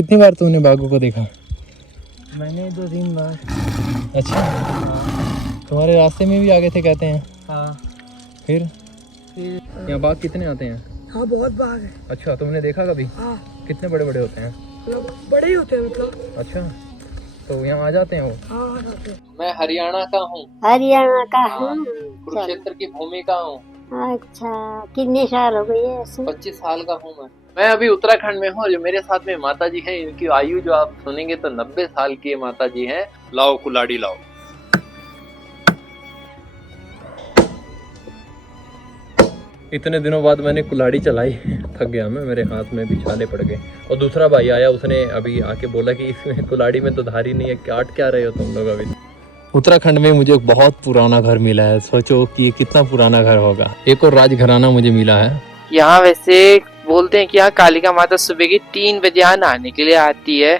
कितनी बार तूने बाघों को देखा? मैंने 2-3 बार। अच्छा, हाँ। तुम्हारे रास्ते में भी आगे थे कहते हैं? हाँ। फिर फिर यहाँ बाघ कितने आते हैं? हाँ, बहुत बाघ है। अच्छा, तुमने देखा कभी? हाँ, कितने बड़े बड़े होते हैं? मतलब बड़े ही होते हैं मतलब। अच्छा, तो यहाँ आ जाते हैं वो? हाँ, आ जाते हैं। मैं हरियाणा का हूँ। हरियाणा का हूँ। कुरुक्षेत्र की भूमि का हूँ। अच्छा, कितने साल हो गए ऐसे? 25 साल का हूँ मैं अभी उत्तराखंड में हूँ। जो मेरे साथ में माता जी हैं, इनकी आयु जो आप सुनेंगे तो 90 साल की माता जी हैं। लाओ कुल्हाड़ी लाओ। इतने दिनों बाद मैंने कुल्हाड़ी चलाई, थक गया मैं, मेरे हाथ में भी छाले पड़ गए। और दूसरा भाई आया, उसने अभी आके बोला कि इसमें कुल्हाड़ी में तो धारी नहीं है, काट क्या रहे हो तुम लोग अभी। उत्तराखंड में मुझे एक बहुत पुराना घर मिला है। सोचो कि ये कितना पुराना घर होगा। एक और राजघराना मुझे मिला है यहाँ। वैसे बोलते हैं कि यहाँ कालिका माता सुबह की 3 बजे यहाँ नहाने के लिए आती है।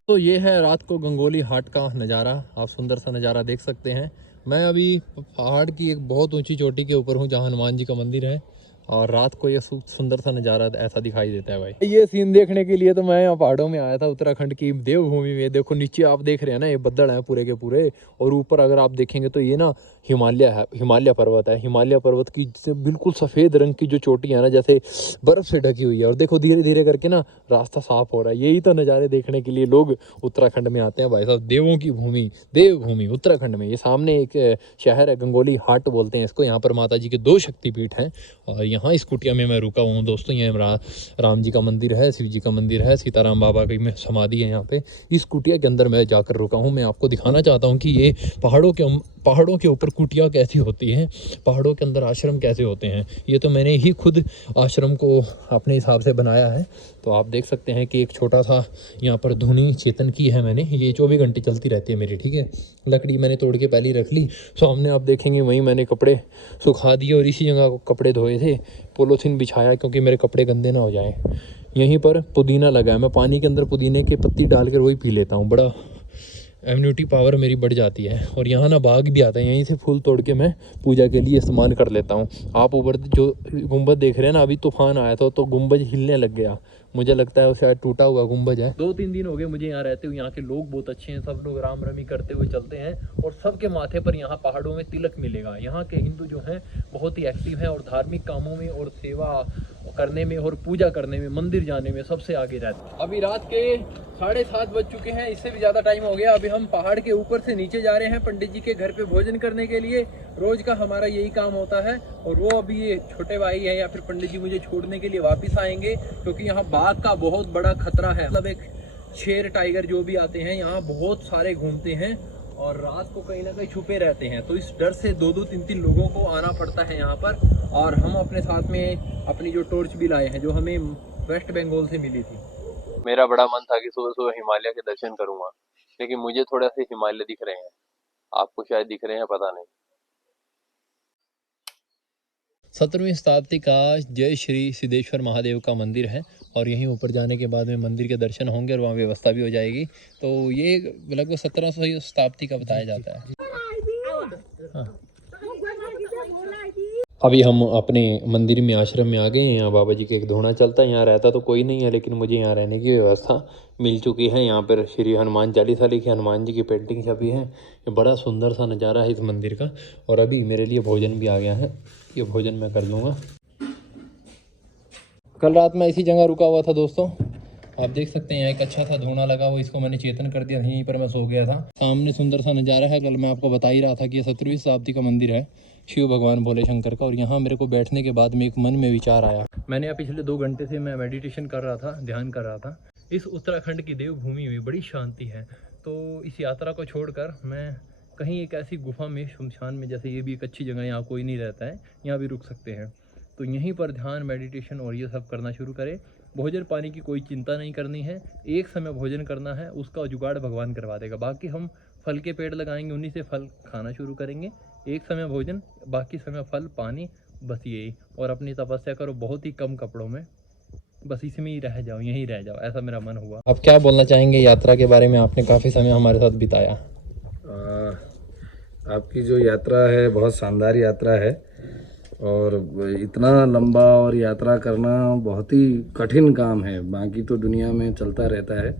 तो ये है रात को गंगोली हाट का नज़ारा। आप सुंदर सा नज़ारा देख सकते हैं। मैं अभी पहाड़ की एक बहुत ऊंची चोटी के ऊपर हूँ जहाँ हनुमान जी का मंदिर है, और रात को ये सुंदर सा नज़ारा ऐसा दिखाई देता है भाई। ये सीन देखने के लिए तो मैं यहाँ पहाड़ों में आया था, उत्तराखंड की देवभूमि में। देखो नीचे आप देख रहे हैं ना, ये बद्दल हैं पूरे के पूरे, और ऊपर अगर आप देखेंगे तो ये ना हिमालय है, हिमालय पर्वत है। हिमालय पर्वत की बिल्कुल सफ़ेद रंग की जो चोटी है ना, जैसे बर्फ़ से ढकी हुई है। और देखो धीरे धीरे करके ना रास्ता साफ हो रहा है। यही तो नज़ारे देखने के लिए लोग उत्तराखंड में आते हैं भाई साहब। देवों की भूमि, देवभूमि उत्तराखंड में। ये सामने एक शहर है, गंगोली हाट बोलते हैं इसको। यहाँ पर माता जी के 2 शक्तिपीठ हैं। और यहाँ इस कुटिया में मैं रुका हूँ दोस्तों। ये राम जी का मंदिर है, शिव जी का मंदिर है, सीताराम बाबा की में समाधि है यहाँ पे। इस कुटिया के अंदर मैं जाकर रुका हूँ। मैं आपको दिखाना चाहता हूँ कि ये पहाड़ों के ऊपर कुटिया कैसी होती हैं, पहाड़ों के अंदर आश्रम कैसे होते हैं। ये तो मैंने ही खुद आश्रम को अपने हिसाब से बनाया है। तो आप देख सकते हैं कि एक छोटा सा यहाँ पर धुनी चेतन की है मैंने। ये 24 घंटे चलती रहती है मेरी, ठीक है। लकड़ी मैंने तोड़ के पहले ही रख ली। सामने आप देखेंगे वहीं मैंने कपड़े सुखा दिए, और इसी जगह कपड़े धोए थे। पोलोथीन बिछाया क्योंकि मेरे कपड़े गंदे ना हो जाएं। यहीं पर पुदीना लगा है। मैं पानी के अंदर पुदीने के पत्ती डालकर वही पी लेता हूँ। बड़ा इम्यूनिटी पावर मेरी बढ़ जाती है। और यहाँ ना बाघ भी आता है, यहीं से फूल तोड़ के मैं पूजा के लिए इस्तेमाल कर लेता हूँ। आप ऊपर जो गुंबद देख रहे हैं ना, अभी तूफान आया था तो गुंबद हिलने लग गया। मुझे लगता है वो शायद टूटा हुआ गुंबद है। 2-3 दिन हो गए मुझे यहाँ रहते हुए। यहाँ के लोग बहुत अच्छे हैं, सब लोग राम रमी करते हुए चलते हैं, और सबके माथे पर यहाँ पहाड़ों में तिलक मिलेगा। यहाँ के हिंदू जो हैं बहुत ही एक्टिव हैं, और धार्मिक कामों में और सेवा करने में और पूजा करने में, मंदिर जाने में सबसे आगे रहते हैं। अभी रात के 7:30 बज चुके हैं, इससे भी ज़्यादा टाइम हो गया। अभी हम पहाड़ के ऊपर से नीचे जा रहे हैं पंडित जी के घर पे भोजन करने के लिए। रोज का हमारा यही काम होता है। और वो अभी ये छोटे भाई है या फिर पंडित जी मुझे छोड़ने के लिए वापस आएंगे, क्योंकि यहाँ बाघ का बहुत बड़ा खतरा है। मतलब एक शेर टाइगर जो भी आते हैं यहाँ बहुत सारे घूमते हैं, और रात को कहीं ना कहीं छुपे रहते हैं। तो इस डर से 2-2, 3-3 लोगों को आना पड़ता है यहाँ पर। और हम अपने साथ में अपनी जो टॉर्च भी लाए हैं, जो हमें वेस्ट बंगाल से मिली थी। मेरा बड़ा मन था कि सुबह सुबह हिमालय के दर्शन करूंगा, लेकिन मुझे थोड़ा से हिमालय दिख रहे हैं, आपको शायद दिख रहे हैं, पता नहीं। 17वीं शताब्दी का जय श्री सिद्धेश्वर महादेव का मंदिर है, और यहीं ऊपर जाने के बाद में मंदिर के दर्शन होंगे और वहाँ व्यवस्था भी हो जाएगी। तो ये लगभग 1700 शताब्दी का बताया जाता है। हाँ। अभी हम अपने मंदिर में, आश्रम में आ गए हैं। यहाँ बाबा जी का एक धोना चलता है। यहाँ रहता तो कोई नहीं है, लेकिन मुझे यहाँ रहने की व्यवस्था मिल चुकी है। यहाँ पर श्री हनुमान चालीसा लिखी, हनुमान जी की पेंटिंग छपी है। ये बड़ा सुंदर सा नज़ारा है इस मंदिर का। और अभी मेरे लिए भोजन भी आ गया है, ये भोजन मैं कर लूँगा। कल रात मैं इसी जगह रुका हुआ था दोस्तों। आप देख सकते हैं यहाँ एक अच्छा सा धोना लगा हुआ, इसको मैंने चेतन कर दिया, यहीं पर मैं सो गया था। सामने सुंदर सा नज़ारा है। कल मैं आपको बता ही रहा था कि ये 17वीं शताब्दी का मंदिर है, शिव भगवान भोले शंकर का। और यहाँ मेरे को बैठने के बाद में एक मन में विचार आया। मैंने यहाँ पिछले 2 घंटे से मैं मेडिटेशन कर रहा था, ध्यान कर रहा था। इस उत्तराखंड की देवभूमि में बड़ी शांति है। तो इस यात्रा को छोड़कर मैं कहीं एक ऐसी गुफा में, शमशान में, जैसे ये भी एक अच्छी जगह, यहाँ कोई नहीं रहता है, यहाँ भी रुक सकते हैं। तो यहीं पर ध्यान, मेडिटेशन और ये सब करना शुरू करें। भोजन पानी की कोई चिंता नहीं करनी है, एक समय भोजन करना है, उसका जुगाड़ भगवान करवा देगा। बाकी हम फल के पेड़ लगाएंगे, उन्हीं से फल खाना शुरू करेंगे। एक समय भोजन, बाकी समय फल पानी, बस यही। और अपनी तपस्या करो बहुत ही कम कपड़ों में, बस इसमें ही रह जाओ, यहीं रह जाओ, ऐसा मेरा मन हुआ। आप क्या बोलना चाहेंगे यात्रा के बारे में? आपने काफ़ी समय हमारे साथ बिताया। आपकी जो यात्रा है बहुत शानदार यात्रा है। और इतना लंबा और यात्रा करना बहुत ही कठिन काम है। बाकी तो दुनिया में चलता रहता है,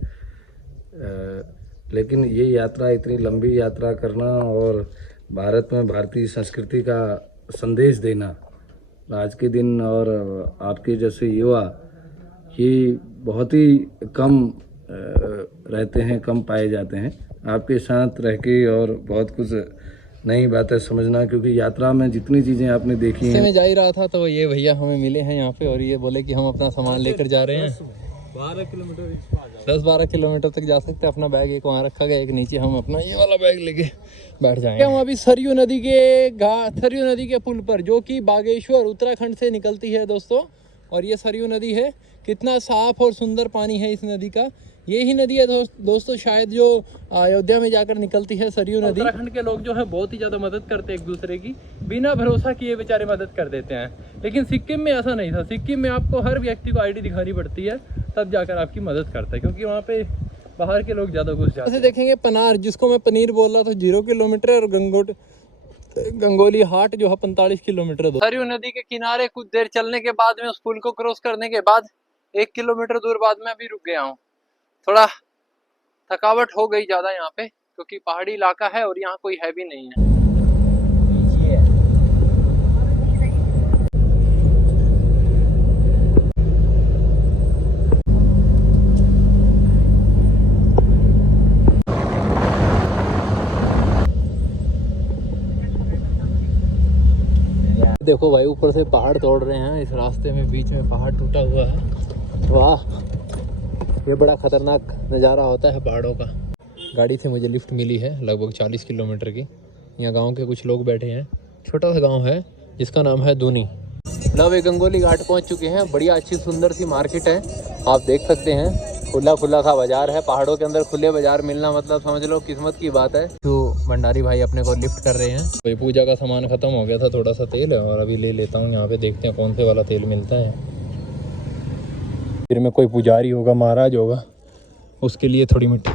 लेकिन ये यात्रा, इतनी लंबी यात्रा करना और भारत में भारतीय संस्कृति का संदेश देना आज के दिन, और आपके जैसे युवा ये बहुत ही कम रहते हैं, कम पाए जाते हैं। आपके साथ रह के और बहुत कुछ नई बातें समझना, क्योंकि यात्रा में जितनी चीज़ें आपने देखी हैं। मैं जा ही रहा था तो ये भैया हमें मिले हैं यहाँ पे और ये बोले कि हम अपना सामान लेकर जा रहे हैं। 10-12 किलोमीटर तक जा सकते हैं। अपना बैग एक वहाँ रखा गया, एक नीचे हम अपना ये वाला बैग लेके बैठ जाएंगे। हम अभी सरयू नदी के पुल पर, जो कि बागेश्वर उत्तराखंड से निकलती है दोस्तों। और ये सरयू नदी है, कितना साफ और सुंदर पानी है इस नदी का। ये ही नदी है दोस्तों शायद जो अयोध्या में जाकर निकलती है, सरयू नदी। उत्तराखंड के लोग जो है बहुत ही ज़्यादा मदद करते हैं एक दूसरे की, बिना भरोसा किए बेचारे मदद कर देते हैं। लेकिन सिक्किम में ऐसा नहीं था। सिक्किम में आपको हर व्यक्ति को आईडी दिखानी पड़ती है, तब जाकर आपकी मदद करता है, क्योंकि वहाँ पे बाहर के लोग ज़्यादा घुस जाते हैं। देखेंगे पनार, जिसको मैं पनीर बोल रहा था, 0 किलोमीटर, और गंगोली हाट जो है 45 किलोमीटर। सरयू नदी के किनारे कुछ देर चलने के बाद में, उस पुल को क्रॉस करने के बाद 1 किलोमीटर दूर बाद में अभी रुक गया हूँ। थोड़ा थकावट हो गई ज़्यादा यहाँ पे, क्योंकि पहाड़ी इलाका है और यहाँ कोई है भी नहीं है। देखो भाई, ऊपर से पहाड़ तोड़ रहे हैं इस रास्ते में, बीच में पहाड़ टूटा हुआ है। वाह, ये बड़ा खतरनाक नज़ारा होता है पहाड़ों का। गाड़ी से मुझे लिफ्ट मिली है लगभग 40 किलोमीटर की। यहाँ गांव के कुछ लोग बैठे हैं। छोटा सा गांव है जिसका नाम है दूनी। वे गंगोली घाट पहुँच चुके हैं। बढ़िया अच्छी सुंदर सी मार्केट है, आप देख सकते हैं। खुला का बाजार है। पहाड़ों के अंदर खुले बाजार मिलना मतलब समझ लो किस्मत की बात है। तो भंडारी भाई अपने को लिफ्ट कर रहे हैं। भाई पूजा का सामान खत्म हो गया था, थोड़ा सा तेल है और अभी ले लेता हूँ। यहाँ पे देखते हैं कौन से वाला तेल मिलता है। फिर में कोई पुजारी होगा, महाराज होगा, उसके लिए थोड़ी मिट्टी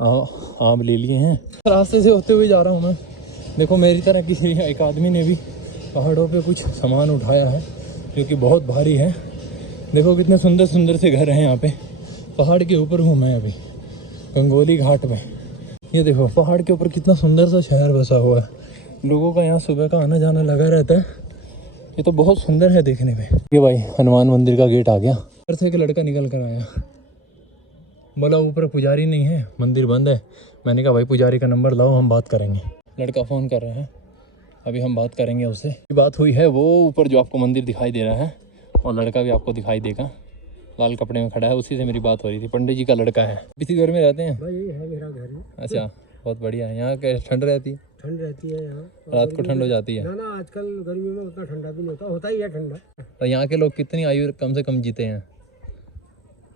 आम ले लिए हैं। रास्ते से होते हुए जा रहा हूँ मैं। देखो मेरी तरह किसी एक आदमी ने भी पहाड़ों पे कुछ सामान उठाया है जो कि बहुत भारी है। देखो कितने सुंदर सुंदर से घर हैं यहाँ पे। पहाड़ के ऊपर हूँ मैं अभी गंगोली घाट में। ये देखो पहाड़ के ऊपर कितना सुंदर सा शहर बसा हुआ है। लोगों का यहाँ सुबह का आना जाना लगा रहता है। ये तो बहुत सुंदर है देखने में। ये भाई हनुमान मंदिर का गेट आ गया। घर से एक लड़का निकल कर आया, बोला ऊपर पुजारी नहीं है, मंदिर बंद है। मैंने कहा भाई पुजारी का नंबर लाओ, हम बात करेंगे। लड़का फ़ोन कर रहा है, अभी हम बात करेंगे उससे। बात हुई है वो ऊपर जो आपको मंदिर दिखाई दे रहा है, और लड़का भी आपको दिखाई देगा, लाल कपड़े में खड़ा है, उसी से मेरी बात हो रही थी। पंडित जी का लड़का है। इसी घर में रहते हैं? भाई ये है मेरा घर है। अच्छा, बहुत बढ़िया है। यहाँ कैसे ठंड रहती है? ठंड रहती है यहाँ। रात को ठंड हो जाती है? ना आजकल गर्मी में उतना ठंडा भी नहीं होता, होता ही है ठंडा। तो यहाँ के लोग कितनी आयु कम से कम जीते हैं?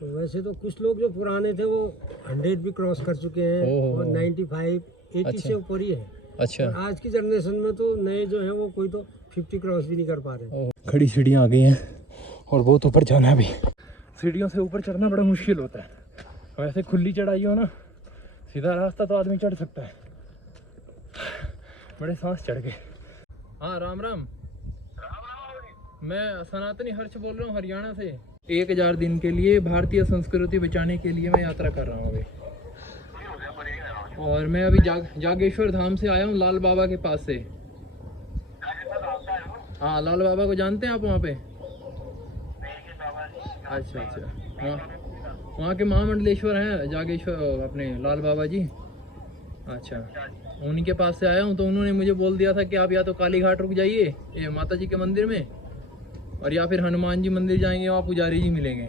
तो वैसे तो कुछ लोग जो पुराने थे वो 100 भी क्रॉस कर चुके हैं, और 95, 80 से ऊपर ही है। अच्छा। और आज की जनरेशन में तो नए जो है वो कोई तो 50 क्रॉस भी नहीं कर पा रहे। खड़ी सीढ़ियाँ आ गई हैं और बहुत ऊपर जाना है अभी। सीढ़ियों से ऊपर चढ़ना बड़ा मुश्किल होता है। वैसे खुली चढ़ाई हो ना, सीधा रास्ता तो आदमी चढ़ सकता है। बड़े सांस चढ़ गए। हाँ राम राम। मैं सनातनी हर्ष बोल रहा हूँ हरियाणा से। 1000 दिन के लिए भारतीय संस्कृति बचाने के लिए मैं यात्रा कर रहा हूँ अभी। और मैं अभी जागेश्वर धाम से आया हूँ, लाल बाबा के पास से। हाँ, लाल बाबा को जानते हैं आप वहाँ पे? अच्छा अच्छा, वहाँ के महामंडलेश्वर हैं जागेश्वर, अपने लाल बाबा जी। अच्छा, उन्हीं के पास से आया हूँ। तो उन्होंने मुझे बोल दिया था कि आप या तो काली घाट रुक जाइए ये माता जी के मंदिर में, और या फिर हनुमान जी मंदिर जाएंगे, वहाँ पुजारी जी मिलेंगे।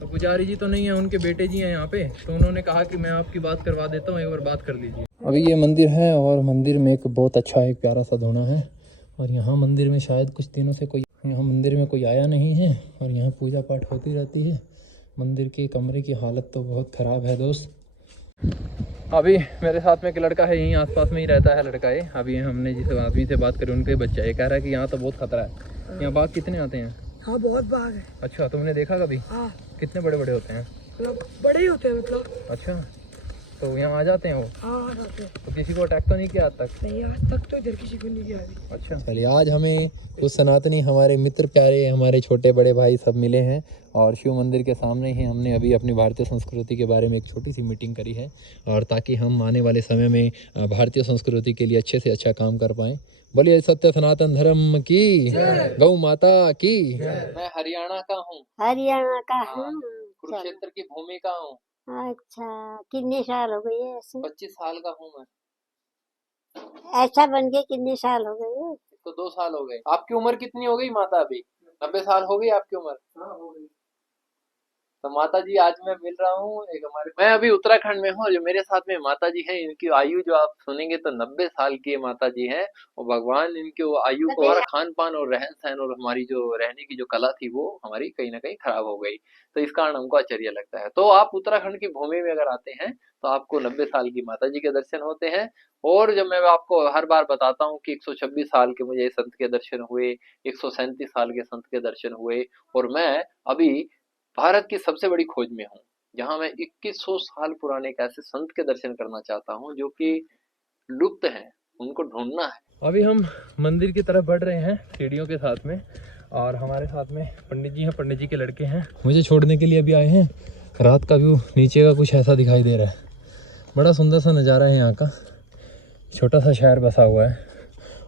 तो पुजारी जी तो नहीं है, उनके बेटे जी हैं यहाँ पे। तो उन्होंने कहा कि मैं आपकी बात करवा देता हूँ, एक बार बात कर लीजिए। अभी ये मंदिर है और मंदिर में एक बहुत अच्छा एक प्यारा सा धोना है। और यहाँ मंदिर में शायद कुछ दिनों से यहाँ मंदिर में कोई आया नहीं है, और यहाँ पूजा पाठ होती रहती है। मंदिर के कमरे की हालत तो बहुत ख़राब है दोस्त। अभी मेरे साथ में एक लड़का है, यहीं आसपास में ही रहता है लड़का ये। अभी हमने जिस आदमी से बात करी उनके बच्चा ये कह रहा है कि यहाँ तो बहुत खतरा है। यहाँ बाघ कितने आते हैं? हाँ बहुत बाघ है। अच्छा, तुमने देखा कभी? हाँ। कितने बड़े बड़े होते हैं? मतलब बड़े ही होते हैं मतलब। अच्छा, तो यहाँ आ जाते हैं वो? हाँ जाते हैं। तो किसी को अटैक तो नहीं किया आज तक? नहीं आज तक तो इधर किसी को नहीं किया अभी। अच्छा चलिए, आज हमें कुछ सनातनी हमारे मित्र प्यारे, हमारे छोटे बड़े भाई सब मिले हैं और शिव मंदिर के सामने ही हमने अभी अपनी भारतीय संस्कृति के बारे में एक छोटी सी मीटिंग करी है, और ताकि हम आने वाले समय में भारतीय संस्कृति के लिए अच्छे से अच्छा काम कर पाएँ। बोलिए सत्य सनातन धर्म की, गौ माता की। मैं हरियाणा का हूँ। हरियाणा का हूँ। कुरुक्षेत्र की भूमि का हूँ। अच्छा, कितने साल हो गए ऐसे? 25 साल का हूँ मैं। ऐसा बन के कितने साल हो गए? तो 2 साल हो गए। आपकी उम्र कितनी हो गई माता? अभी 90 साल हो गई आपकी उम्र? हाँ हो गई। तो माता जी आज मैं मिल रहा हूँ एक हमारे, मैं अभी उत्तराखंड में हूँ, जो मेरे साथ में माता जी हैं, इनकी आयु जो आप सुनेंगे तो 90 साल की माता जी हैं। और भगवान इनकी वो आयु को, हमारा खान पान और रहन सहन और हमारी जो रहने की जो कला थी वो हमारी कहीं ना कहीं खराब हो गई, तो इस कारण हमको आश्चर्य लगता है। तो आप उत्तराखंड की भूमि में अगर आते हैं तो आपको 90 साल की माता जी के दर्शन होते हैं। और जब मैं आपको हर बार बताता हूँ कि 126 साल के मुझे संत के दर्शन हुए, 137 साल के संत के दर्शन हुए, और मैं अभी भारत की सबसे बड़ी खोज में हूँ, जहाँ मैं 2100 साल पुराने एक ऐसे संत के दर्शन करना चाहता हूँ जो कि लुप्त हैं, उनको ढूंढना है। अभी हम मंदिर की तरफ बढ़ रहे हैं सीढ़ियों के साथ में, और हमारे साथ में पंडित जी हैं, पंडित जी के लड़के हैं, मुझे छोड़ने के लिए अभी आए हैं। रात का व्यू नीचे का कुछ ऐसा दिखाई दे रहा है, बड़ा सुंदर सा नज़ारा है यहाँ का। छोटा सा शहर बसा हुआ है,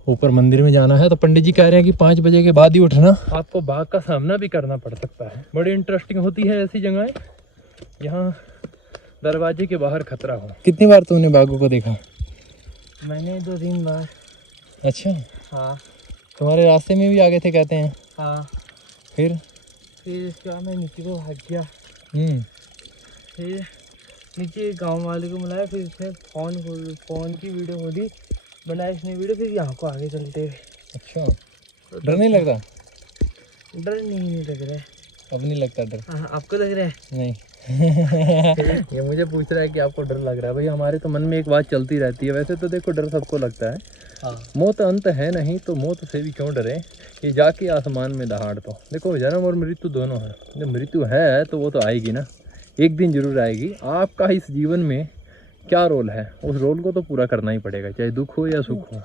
ऊपर मंदिर में जाना है। तो पंडित जी कह रहे हैं कि 5 बजे के बाद ही उठना, आपको बाघ का सामना भी करना पड़ सकता है। बड़ी इंटरेस्टिंग होती है ऐसी जगहें, यहाँ दरवाजे के बाहर खतरा हो। कितनी बार तूने बाघों को देखा? मैंने 2-3 बार। अच्छा, हाँ तुम्हारे रास्ते में भी आगे थे कहते हैं? हाँ। फिर इसके बाद मैं नीचे को भाग गया, फिर नीचे गांव वाले को बुलाया, फिर इसने फ़ोन की वीडियो खोली, बनाया इसने वीडियो, फिर यहाँ को आगे चलते हुए। अच्छा, डर नहीं लगता? डर नहीं लग रहा है। अब नहीं लगता डर? हाँ, आपको लग रहा है? नहीं। ये मुझे पूछ रहा है कि आपको डर लग रहा है। भाई हमारे तो मन में एक बात चलती रहती है, वैसे तो देखो डर सबको लगता है। हाँ। मौत अंत है नहीं, तो मौत से भी क्यों डरे, कि जाके आसमान में दहाड़। तो देखो जन्म और मृत्यु दोनों है, जब मृत्यु है तो वो तो आएगी ना, एक दिन जरूर आएगी। आपका इस जीवन में क्या रोल है, उस रोल को तो पूरा करना ही पड़ेगा, चाहे दुख हो या सुख हो।